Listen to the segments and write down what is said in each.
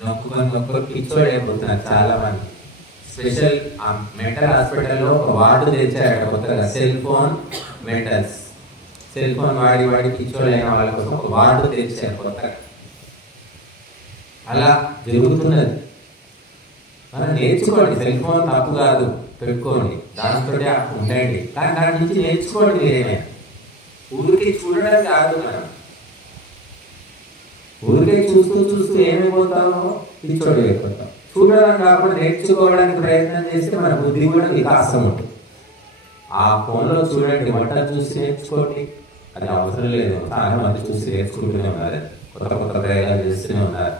నొక్కుకొని పిచ్చోడైపోతున్నారు చాలా మంది. Special mental హాస్పిటల్లో ఒక వార్డు తెచ్చారట కొత్తగా, సెల్ ఫోన్ మెంటల్స్. సెల్ ఫోన్ వాడి పిచ్చోడైన వాళ్ళ కోసం ఒక వార్డు తెచ్చారు కొత్తగా. అలా జరుగుతున్నది. మనం నేర్చుకోండి, సెల్ ఫోన్ తప్పు కాదు, పెట్టుకోండి, దాంతో ఉండండి, కానీ దాని నుంచి నేర్చుకోండి. ఏమైనా ఊరికి చూడడం కాదు, మనం ఊరికే చూస్తూ ఏమైపోతామో పిచ్చోడు అయిపోతాం. చూడడం కాకుండా నేర్చుకోవడానికి ప్రయత్నం చేస్తే మన బుద్ధి కూడా వికాసం ఉంటుంది. ఆ ఫోన్లో చూడండి, వంటలు చూసి నేర్చుకోండి, అది అవసరం లేదు. చాలా మంది చూసి నేర్చుకుంటూనే ఉన్నారు, కొత్త ప్రయోగాలు చేస్తూనే ఉన్నారు.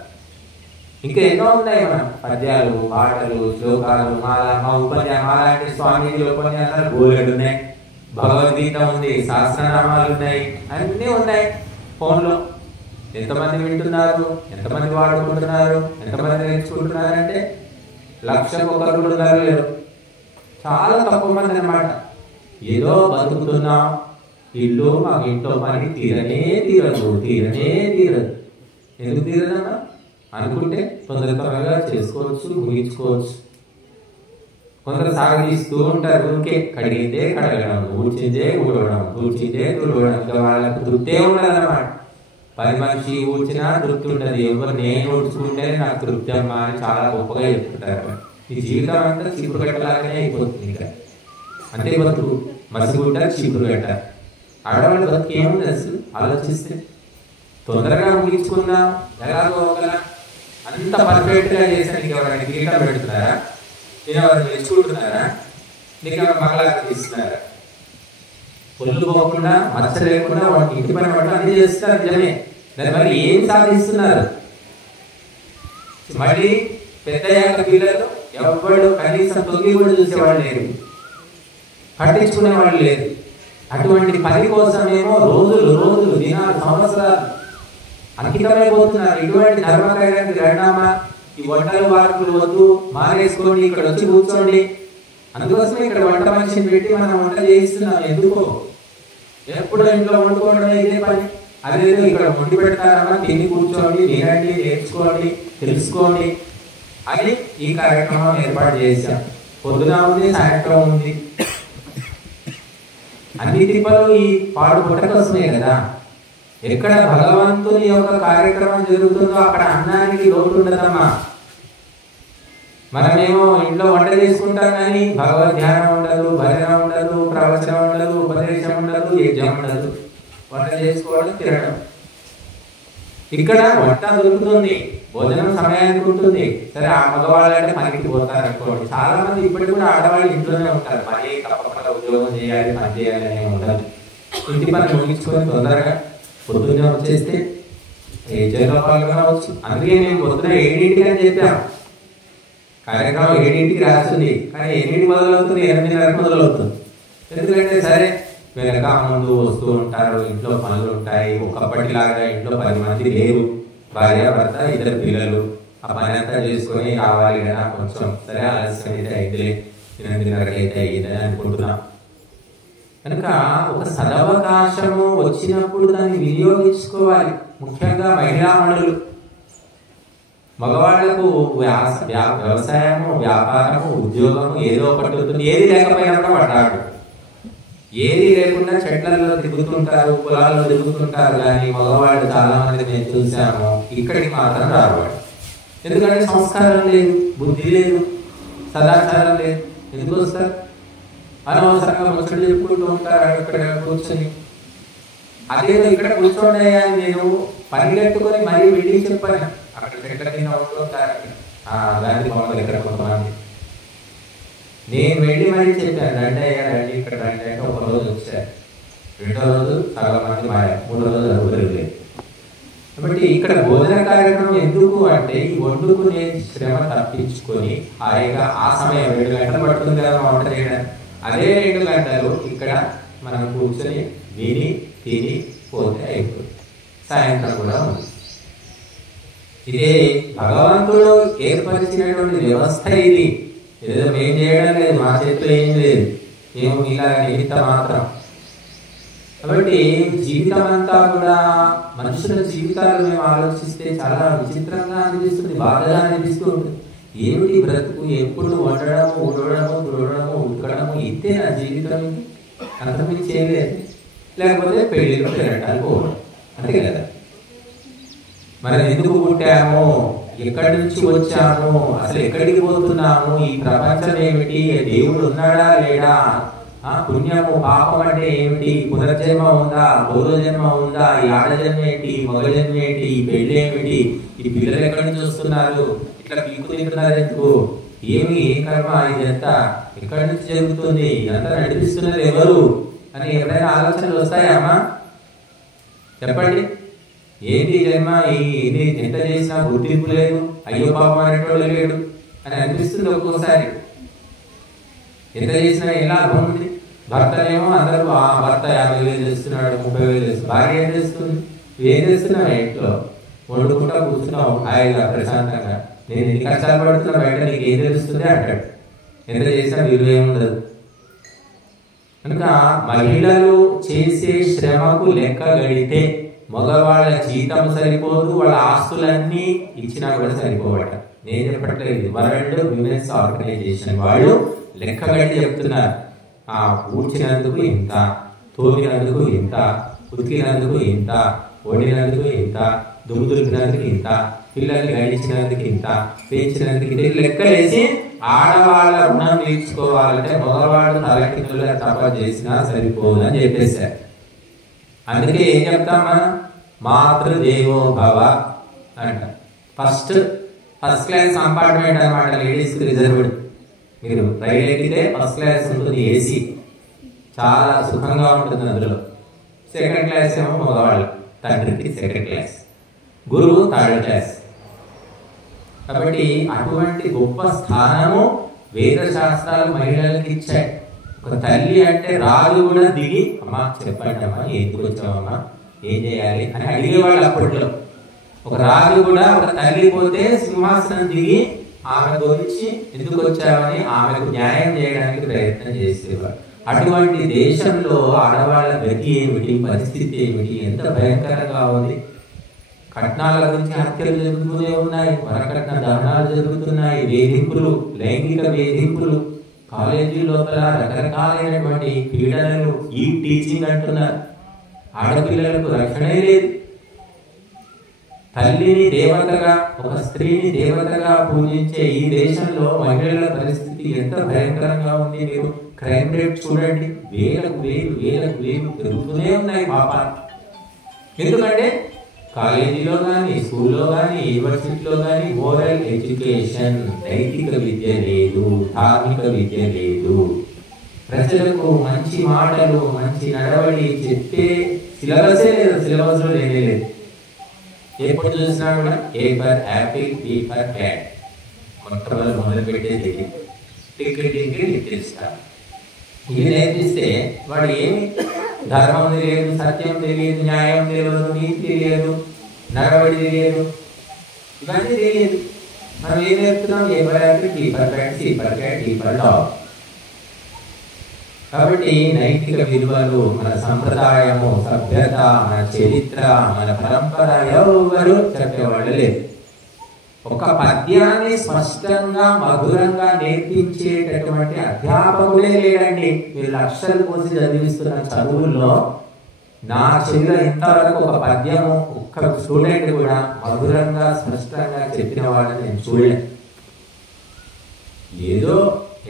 ఇంకా ఎన్నో ఉన్నాయి మన పద్యాలు, పాటలు, శ్లోకాలు, మా ఉపన్యాసం, అలాంటి స్వామీజీ ఉపన్యాసాలు బోలెడు ఉన్నాయి. భగవద్గీత ఉంది, సహస్రనామాలు ఉన్నాయి, అన్నీ ఉన్నాయి ఫోన్లో. ఎంతమంది వింటున్నారు, ఎంతమంది వాడుకుంటున్నారు, ఎంతమంది నేర్చుకుంటున్నారంటే లక్షకు ఒకరు ఉన్నారు, లేరు, చాలా తక్కువ మంది అన్నమాట. ఏదో బతుకుతున్నాం, ఇల్లు మాకు ఇంట్లో పని తీరనే తీరదు. ఎందుకు తీరదన్నా అనుకుంటే తొందరగా చేసుకోవచ్చు, ముగించుకోవచ్చు. కొందరు సాగదీస్తూ ఉంటారు, ఊరికే కడిగిందే కడగడం, ఊడ్చిందే ఊడవడం, తుడిచిందే తుడవడం. ఇంకా వాళ్ళకు తృప్తే ఉండదన్నమాట. 10 మనిషి ఊడ్చినా తృప్తి ఉండదు. ఎవరు నేను ఊడ్చుకుంటే నాకు తృప్తి అమ్మా అని చాలా గొప్పగా చెప్తుంటారు. ఈ జీవితం అంతా చీపురు గట్టలాగానే అయిపోతుంది. ఇంకా అంతే బతుకు, మసిగుడ్డ చీపురు గట్ట. ఆడవాళ్ళ బతుకు ఏముంది అసలు ఆలోచిస్తే? తొందరగా ముగించుకుందాం, ఎలాగో ఒకలా. అంత పర్ఫెక్ట్గా చేశాను. నీకు ఎవరైనా కిరీటం పెడుతున్నారా? నేను ఎవరైనా మెచ్చుకుంటున్నారా? నీకు ఎవరైనా మగలా తీస్తున్నారా? పొల్లు పోకుండా, మచ్చ లేకుండా వాడికి ఇంటి పని పట్ల అన్ని చేస్తారు నిజమే. దాని మరి ఏం సాధిస్తున్నారు? మళ్ళీ పెద్దయ్యాక పిల్లలు ఎవరు కనీసం తొంగి కూడా చూసేవాళ్ళు లేరు, పట్టించుకునేవాళ్ళు లేరు. అటువంటి పని కోసమేమో రోజులు, దినాలు, సంవత్సరాలు అంకితమైపోతున్నారు. ఇటువంటి ధర్మకార్యానికి రణామా, ఈ వంటలు వార్పులు వద్దు, మానేసుకోండి, ఇక్కడ వచ్చి కూర్చోండి. అందుకోసమే ఇక్కడ వంట మనిషిని పెట్టి మనం వంట చేయిస్తున్నాం. ఎందుకో ఎప్పుడు ఇంట్లో వండుకోవడం ఇదే పని. అదేదో ఇక్కడ వండి పెడతారమ్మా, తిని కూర్చోండి, వినండి, నేర్చుకోండి, తెలుసుకోండి అని ఈ కార్యక్రమం ఏర్పాటు చేశాం. పొద్దున ఉంది, సాయంత్రం ఉంది. అన్ని తిప్పలు ఈ పాడు పుట్ట కోసమే కదా. ఎక్కడ భగవంతుని యొక్క కార్యక్రమం జరుగుతుందో అక్కడ అన్నానికి లోటు ఉండదమ్మా. మనమేమో ఇంట్లో వంట చేసుకుంటాం కానీ భగవద్ ధ్యానం ఉండదు, భజన ఉండదు, ప్రవచనం ఉండదు, ఉపదేశం ఉండదు, యజ్ఞం ఉండదు. వంట చేసుకోవడం, తినడం. ఇక్కడ వంట దొరుకుతుంది, భోజనం సమయానికి ఉంటుంది. సరే, ఆ మగవాళ్ళు అంటే పనికి పోతారు అనుకోండి. చాలా మంది ఇప్పటికి కూడా ఆడవాళ్ళు ఇంట్లోనే ఉంటారు. మళ్ళీ తప్పకుండా ఉద్యోగం చేయాలి, పని చేయాలి అని ఉండదు. ఇంటి పని ముగించుకొని తొందరగా పొద్దున్నే వచ్చేస్తే యజ్ఞంలో పాల్గొనవచ్చు. అందుకే మేము పొద్దున 7 అని చెప్పాం. కార్యక్రమం 7 రాస్తుంది, కానీ 8 మొదలవుతుంది, 8:30 మొదలవుతుంది. ఎందుకంటే సరే వెనక ముందు వస్తూ ఉంటారు, ఇంట్లో పనులు ఉంటాయి. ఒకప్పటిలాగా ఇంట్లో 10 మంది లేరు, భార్య భర్త 2 పిల్లలు. ఆ పని అంతా చేసుకొని రావాలి కదా. కొంచెం సరే ఆలస్యం అయితే అయితే 8:30 అయితే అయ్యిందని అనుకుంటున్నాం. కనుక ఒక సదవకాశము వచ్చినప్పుడు దాన్ని వినియోగించుకోవాలి. ముఖ్యంగా మహిళామణులు. మగవాళ్లకు వ్యవసాయము, వ్యాపారము, ఉద్యోగము ఏదో ఒకటి ఉంటుంది. ఏది లేకపోయినా కూడా పడ్డాడు. ఏది లేకుండా చెట్లలో తిరుగుతుంటారు, పొలాల్లో తిరుగుతుంటారు. కానీ మగవాళ్ళు చాలా మంది మేము చూసాము, ఇక్కడికి మాత్రం రావాలి. ఎందుకంటే సంస్కారం లేదు, బుద్ధి లేదు, సదాచారం లేదు. ఎందుకు వస్తారు? అనవసరంగా ముచ్చట్లు చెప్పుకుంటూ ఉంటారు ఇక్కడ కూర్చొని. అదేదో ఇక్కడ కూర్చోండి అని నేను పరిగెట్టుకొని మరీ వెళ్ళి చెప్పాను. అక్కడ చెట్ల కింద ఉంటుంటారు, దానికి బాగుంది ఇక్కడ కొంతమంది. నేను వెళ్ళి మరీ చెప్పాను, రండి అయ్యా రండి, ఇక్కడ రండి అంటే ఒక రోజు వచ్చారు. 2వ రోజు చాలా మంది మాయ, 3వ రోజు జరుగుతుంది. కాబట్టి ఇక్కడ భోజన కార్యక్రమం ఎందుకు అంటే ఈ వండుకునే శ్రమ తప్పించుకొని హాయిగా ఆ సమయం 2 గంటలు పడుతుంది కదా వంట చేయడానికి. అదే 2 గంటలు ఇక్కడ మనం కూర్చొని విని తిని పోతే అయిపోతుంది. సాయంత్రం కూడా ఉంది. ఇదే భగవంతుడు ఏర్పరిచినటువంటి వ్యవస్థ ఇది. ఏదో మేము చేయడం లేదు, మా చేతిలో ఏం లేదు, మేము ఇలా నిమిత్త మాత్రం. కాబట్టి జీవితం అంతా కూడా మనుషుల జీవితాలు మేము ఆలోచిస్తే చాలా విచిత్రంగా అనిపిస్తుంది, బాధగా అనిపిస్తూ ఉంటుంది. ఏమిటి బ్రతుకు, ఎప్పుడు వండడము, ఊడడము, తుడవడము, ఉతకడము, ఇంతే నా జీవితం, అంతకుమించి చేయలేదు. లేకపోతే పెళ్లిలో తిరగటానికి పోవడం, అంతే కదా. మనం ఎందుకు పుట్టాము, ఎక్కడి నుంచి వచ్చాము, అసలు ఎక్కడికి పోతున్నాము, ఈ ప్రపంచం ఏమిటి, దేవుడు ఉన్నాడా లేడా, పుణ్యము పాపం అంటే ఏమిటి, పునర్జన్మ ఉందా, పూర్వజన్మ ఉందా, ఈ ఆడజన్మ ఏంటి, మగ జన్మ ఏంటి, ఈ పెళ్లి ఏమిటి, ఈ పిల్లలు ఎక్కడి నుంచి వస్తున్నారు, ఇట్లా పీకు తింటున్నారు ఎందుకు, ఏమి ఏ కర్మ, ఇదంతా ఎక్కడి నుంచి జరుగుతుంది, ఇదంతా నడిపిస్తున్నది ఎవరు అని ఎప్పుడైనా ఆలోచనలు వస్తాయమ్మా? చెప్పండి. ఏంటి జన్మ, ఇది ఎంత చేసినా గుర్తింపు లేదు, అయ్యో పాపం అనేటోళ్ళు లేడు అని అనిపిస్తుంది ఒక్కోసారి. ఎంత చేసినా ఎలా లాభం ఉంది? భర్తనేమో అందరూ భర్త 50,000 చేస్తున్నాడు, 30,000 చేస్తున్నాడు, భార్య ఏం చేస్తుంది, ఏం చేస్తున్నావు ఇంట్లో, వండుకుంటా కూర్చున్నావు హాయిగా ప్రశాంతంగా, నేను ఎన్ని కష్టాలు పడుతున్నా బయట నీకు ఏం తెలుస్తుంది అంటాడు. ఎంత చేసినా విలువ ఏముండదు. కనుక మహిళలు చేసే శ్రమకు లెక్క గడితే మగవాళ్ళ జీతం సరిపోదు, వాళ్ళ ఆస్తులన్నీ ఇచ్చినా కూడా సరిపోవట. నేను చెప్పట్లేదు, వరల్డ్ విమెన్స్ ఆర్గనైజేషన్ వాళ్ళు లెక్క గడి చెప్తున్నారు. ఊడ్చినందుకు ఇంత, తోమినందుకు ఇంత, ఉతికినందుకు ఇంత, వండినందుకు ఇంత, దుమ్ము దులిపినందుకు ఇంత, పిల్లల్ని గడిచినందుకు ఇంత, పెంచినందుకు ఇంత, లెక్కలేసి ఆడవాళ్ళ రుణం తీర్చుకోవాలంటే మగవాళ్ళు తలకిందులుగా తప్ప చేసినా సరిపోదు అని చెప్పేశారు. అందుకే ఏం చెప్తామా, మాతృదేవో భవ అంట. ఫస్ట్ క్లాస్ కంపార్ట్మెంట్ అనమాట, లేడీస్ కి రిజర్వ్డ్. మీరు రైలు ఎక్కితే ఫస్ట్ క్లాస్ ఉంటుంది, ఏసీ, చాలా సుఖంగా ఉంటుంది అందులో. సెకండ్ క్లాస్ ఏమో మగవాళ్ళు, తండ్రికి సెకండ్ క్లాస్, గురువు థర్డ్ క్లాస్. కాబట్టి అటువంటి గొప్ప స్థానము వేద శాస్త్రాలు మహిళలకు ఇచ్చాయి. ఒక తల్లి అంటే రాజు కూడా దిగి, అమ్మా చెప్పండి అమ్మా, ఎందుకు వచ్చావమ్మా, ఏం చేయాలి అని అడిగేవాళ్ళు అప్పట్లో. ఒక రాజు కూడా ఒక తల్లి పోతే సింహాసనం దిగి ఆమె గురించి ఎందుకు వచ్చావని ఆమెకు న్యాయం చేయడానికి ప్రయత్నం చేసేవారు. అటువంటి దేశంలో ఆడవాళ్ళ గతి ఏమిటి, పరిస్థితి ఏమిటి, ఎంత భయంకరంగా ఉంది. కట్నాల గురించి హత్యలు జరుగుతూనే ఉన్నాయి, వరకట్న దహనాలు జరుగుతున్నాయి, వేధింపులు, లైంగిక వేధింపులు, కాలేజీ లోపల రకరకాలైనటువంటి పీడనలు, ఈ టీచింగ్ అంటున్నారు. ఆడపిల్లలకు రక్షణే లేదు. తల్లిని దేవతగా, ఒక స్త్రీని దేవతగా పూజించే ఈ దేశంలో మహిళల పరిస్థితి ఎంత భయంకరంగా ఉంది. మీరు క్రైమ్ రేట్ చూడండి, వేలకు వేలు పెరుగుతూనే ఉన్నాయి పాపాలు. ఎందుకంటే కాలేజీలో కానీ, స్కూల్లో కానీ, యూనివర్సిటీలో కానీ మోరల్ ఎడ్యుకేషన్, నైతిక విద్య లేదు, ధార్మిక విద్య లేదు. ప్రజలకు మంచి మాటలు, మంచి నడవడి చెప్పే సిలబసే లేదు, సిలబస్లో లేనే లేదు. ఎప్పుడు చూసినా కూడా A for apple, B for cat, మొట్టమొదటి మొదలు పెట్టేది నేర్పిస్తారు. ఇవి నేర్పిస్తే వాడు ఏమి ధర్మం తెలియదు, సత్యం తెలియదు, న్యాయం తెలియదు, నీతి తెలియదు, నడవడి తెలియదు, ఇవన్నీ తెలియదు. మనం ఏం నేర్పుతున్నాం, A for apple, B for cat, C for cat, D for dog. కాబట్టి నైతిక విలువలు, మన సంప్రదాయము, సభ్యత, మన చరిత్ర, మన పరంపర ఎవరు చెప్పేవాళ్ళు లేదు. ఒక పద్యాన్ని స్పష్టంగా మధురంగా నేర్పించేటటువంటి అధ్యాపకులే లేడండి. మీరు లక్షలు పోసి చదివిస్తున్న చదువుల్లో నా చెవిలో ఇంతవరకు ఒక పద్యము, ఒక్క స్టూడెంట్ కూడా మధురంగా స్పష్టంగా చెప్పిన వాళ్ళని నేను చూడలేదు. ఏదో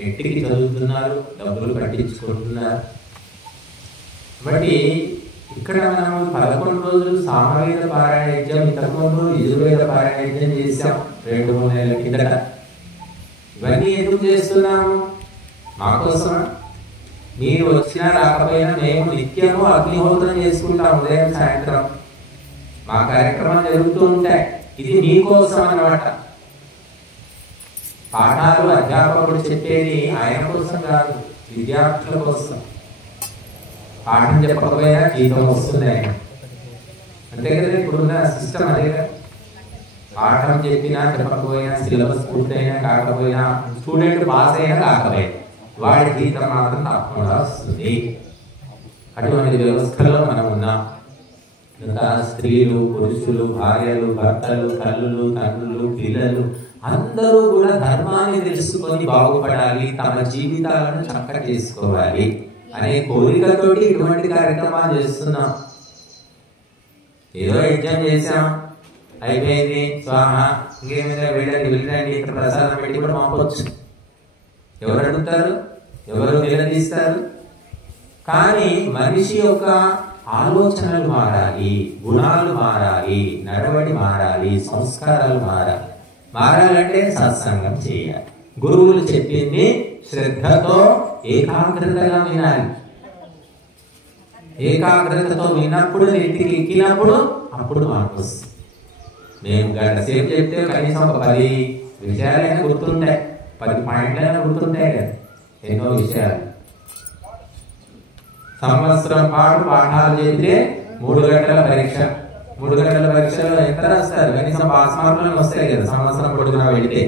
ఎట్టికి చదువుతున్నారు, డబ్బులు కట్టించుకుంటున్నారు. కాబట్టి ఇక్కడ మనం 11 రోజులు సామవేద పారాయణ యజ్ఞం, ఇంతకుముందు యజుర్వేద పారాయణ యజ్ఞం చేశాం 2-3 నెలల కిందట. ఇవన్నీ ఎందుకు చేస్తున్నాము? మాకోసమా? మీరు వచ్చినా రాకపోయినా మేము నిత్యము అగ్నిహోత్రం చేసుకుంటాం, ఉదయం సాయంత్రం మా కార్యక్రమాలు జరుగుతూ ఉంటాయి. ఇది మీకోసం అన్నమాట. పాఠాలు అధ్యాపకుడు చెప్పేది ఆయన కోసం కాదు, విద్యార్థుల కోసం. పాఠం చెప్పకపోయినా జీతం వస్తుంది ఆయన, అంతే కదా. ఇప్పుడున్న సిస్టమ్ అదే కదా. పాఠం చెప్పినా చెప్పకపోయినా, సిలబస్ పూర్తయినా కాకపోయినా, స్టూడెంట్ పాస్ అయినా కాకపోయినా వాడి జీతం మాత్రం తప్పకుండా వస్తుంది. అటువంటి వ్యవస్థలో మనం ఉన్నాం. ఇంకా స్త్రీలు, పురుషులు, భార్యలు, భర్తలు, తల్లులు, తండ్రులు, పిల్లలు అందరూ కూడా ధర్మాన్ని తెలుసుకొని బాగుపడాలి, తమ జీవితాలను చక్కగా చేసుకోవాలి అనే కోరికతోటి ఇటువంటి కార్యక్రమాలు చేస్తున్నాం. ఏదో యజ్ఞం చేశాం, అయిపోయింది, స్వాహ, ఇంకేమైనా వెళ్ళండి ఇక్కడ ప్రసాదం పెట్టి కూడా పంపవచ్చు. ఎవరు అడుగుతారు? ఎవరు నిలదీస్తారు? కానీ మనిషి యొక్క ఆలోచనలు మారాలి, గుణాలు మారాలి, నడవడి మారాలి, సంస్కారాలు మారాలి. మారాలంటే సత్సంగం చేయాలి. గురువులు చెప్పింది శ్రద్ధతో ఏకాగ్రతగా వినాలి. ఏకాగ్రతతో విన్నప్పుడు, నెత్తికి ఎక్కినప్పుడు అప్పుడు మార్పు వస్తుంది. మేము గంట సేపు చెప్తే కనీసం ఒక 10 విషయాలైనా గుర్తుంటాయి, 10 పాయింట్లైనా గుర్తుంటాయి కదా. ఎన్నో విషయాలు సంవత్సరం పాటు పాఠాలు చెప్తే 3 గంటల పరీక్ష. 3 గంటల పరీక్షలో ఎంత రాస్తారు? కనీసం పాస్ మార్కులు వస్తాయి కదా. సంవత్సరం పొడుగునా వెళితే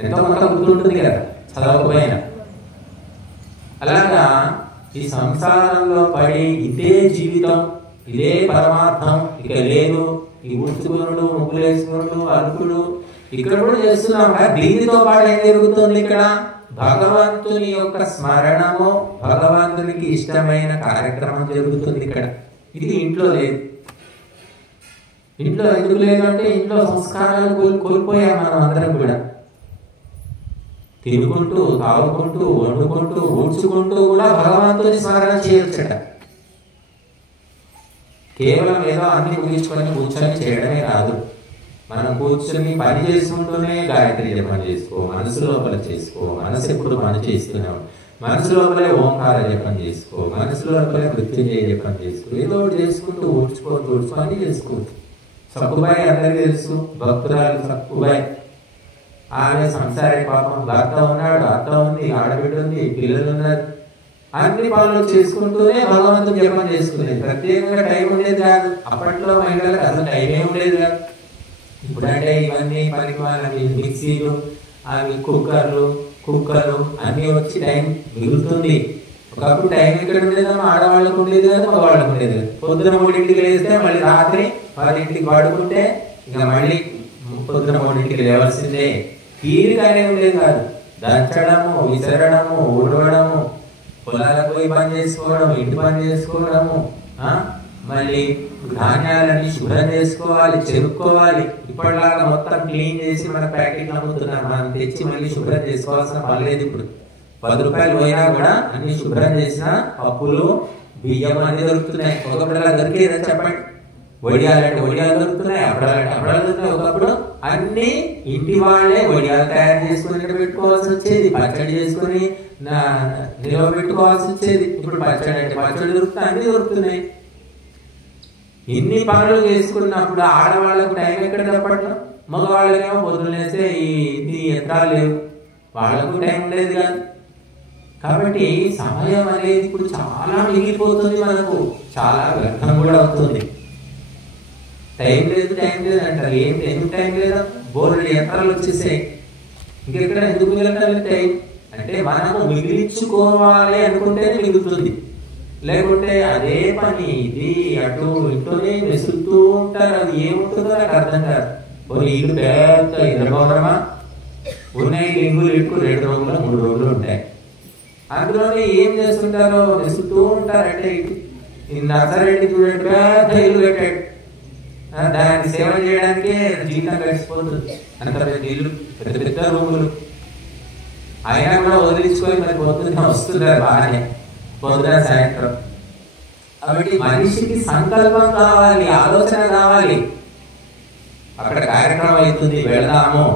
ఎంతో కొంత గుర్తుంటుంది కదా చదవకపోయినా. అలాగా ఈ సంసారంలో పడి ఇదే జీవితం, ఇదే పరమార్థం, ఇక లేదు, ఈ ఊడ్చుకునుడు, ముగ్గులు వేసుకునుడు, అలుకుడు ఇక్కడ కూడా చేస్తున్నాం. దీనితో పాటు ఏం జరుగుతుంది? ఇక్కడ భగవంతుని యొక్క స్మరణము, భగవంతునికి ఇష్టమైన కార్యక్రమం జరుగుతుంది ఇక్కడ. ఇది ఇంట్లో లేదు. ఇంట్లో ఎందుకు లేదంటే ఇంట్లో సంస్కారాలు కోల్పోయాం మనం అందరం కూడా. తినుకుంటూ, తాగుకుంటూ, వండుకుంటూ, ఊడ్చుకుంటూ కూడా భగవంతుని స్మరణ చేయొచ్చట. కేవలం ఏదో అన్ని ముగించుకొని కూర్చొని చేయడమే కాదు. మనం కూర్చొని పని చేసుకుంటూనే గాయత్రి జపం చేసుకో, మనసు లోపల చేసుకో. మనసు ఎప్పుడు పని చేస్తున్నాం, మనసు లోపలే ఓంకార జపం చేసుకో, మనసు లోపలే మృత్యుంజయ జపం చేసుకో. ఏదో చేసుకుంటూ ఊడ్చుకొని అన్ని చేసుకోవచ్చు. సక్కుబాయి అందరికీ తెలుసు, భక్తురాలు సక్కుబాయి. ఆమె సంసారి, పాపం భర్త ఉన్నాడు, అత్త ఉంది, ఆడబిడ్డ ఉంది, పిల్లలు ఉన్నారు. అన్ని పనులు చేసుకుంటూనే భగవంతుని జపం చేసుకునేది. ప్రత్యేకంగా టైం ఉండేది కాదు. అప్పట్లో మహిళలకు అసలు టైమే ఉండేది కాదు. ఇప్పుడంటే ఇవన్నీ పరిమాణాలు, మిక్సీలు, అవి కుక్కర్లు అన్ని వచ్చి టైం మిగులుతుంది. ఒకప్పుడు టైం ఎక్కడ ఉండేదమ్మా? ఆడవాళ్ళకు ఉండేది కాదు, మగవాళ్ళకు ఉండేది కాదు. పొద్దున 3ంటికి లేస్తే మళ్ళీ రాత్రి 10ంటికి పడుకుంటే ఇంకా మళ్ళీ పొద్దున 3ంటికి లేవాల్సిందే. తీరికనే ఉండేది కాదు. దంచడము, విసరడము, ఊడవడము, పొలాలకు పోయి పని చేసుకోవడం, ఇంటి పని చేసుకోవడము, మళ్ళీ ధాన్యాలన్నీ శుభ్రం చేసుకోవాలి, చెరుక్కోవాలి. ఇప్పటిలాగా మొత్తం క్లీన్ చేసి మన ప్యాకెట్లు అమ్ముతున్నారు. మనం తెచ్చి మళ్ళీ శుభ్రం చేసుకోవాల్సిన పని లేదు. ఇప్పుడు 10 రూపాయలు పోయినా కూడా అన్ని శుభ్రం చేసిన పప్పులు, బియ్యం అన్ని దొరుకుతున్నాయి. ఒకప్పుడు అలా దొరికేదా చెప్పండి? వడియాలంటే వడియాలు దొరుకుతున్నాయి, అప్పడాలంటే అప్పడాలు దొరుకుతున్నాయి. ఒకప్పుడు అన్ని ఇంటి వాళ్ళే వడియాలు తయారు చేసుకుని పెట్టుకోవాల్సి వచ్చేది, పచ్చడి చేసుకుని నిల్వ పెట్టుకోవాల్సి వచ్చేది. ఇప్పుడు పచ్చడి అంటే పచ్చడి దొరుకుతాయి, అన్ని దొరుకుతున్నాయి. ఇన్ని పనులు చేసుకున్నప్పుడు ఆడవాళ్ళకు టైం ఎక్కడ తప్పట్లో? మగవాళ్ళకేమో పొద్దున్నేస్తే ఈ యంత్రాలు లేవు, వాళ్ళకు టైం లేదు కాదు. కాబట్టి సమయం అనేది ఇప్పుడు చాలా మిగిలిపోతుంది, మనకు చాలా వ్యర్థం కూడా అవుతుంది. టైం లేదు అంటారు. ఏంటి ఎందుకు టైం లేదా? బోర్డు యంత్రాలు వచ్చేసాయి, ఇంకెక్కడ ఎందుకు మిగలటం టైం? అంటే మనము మిగిలించుకోవాలి అనుకుంటేనే మిగులుతుంది. లేకుంటే అదే పని ఇది అటు ఇటునే మెసులుతూ ఉంటారు. అది ఏముంటుందో నాకు అర్థం కాదు. కొన్ని ఇల్లు పెద్ద ఇంద్రభవనమా, ఉన్నాయి లింగులు ఇటుకు 2 రోజులు 3 రోజులు ఉంటాయి. అందులోనే ఏం చేస్తుంటారో మెసులుతూ ఉంటారంటే ఈ నర్సరెడ్డి చూడండి, పెద్ద ఇల్లు కట్టాడు. దాన్ని సేవ చేయడానికే జీవితం గడిచిపోతుంది. అంత పెద్ద ఇల్లు, పెద్ద పెద్ద రూములు. అయినా కూడా వదిలించుకొని మరి పొద్దున్న వస్తున్నారు బాగానే, పొద్దున సాయంత్రం. కాబట్టి మనిషికి సంకల్పం కావాలి, ఆలోచన కావాలి. అక్కడ కార్యక్రమం అవుతుంది, వెళదాము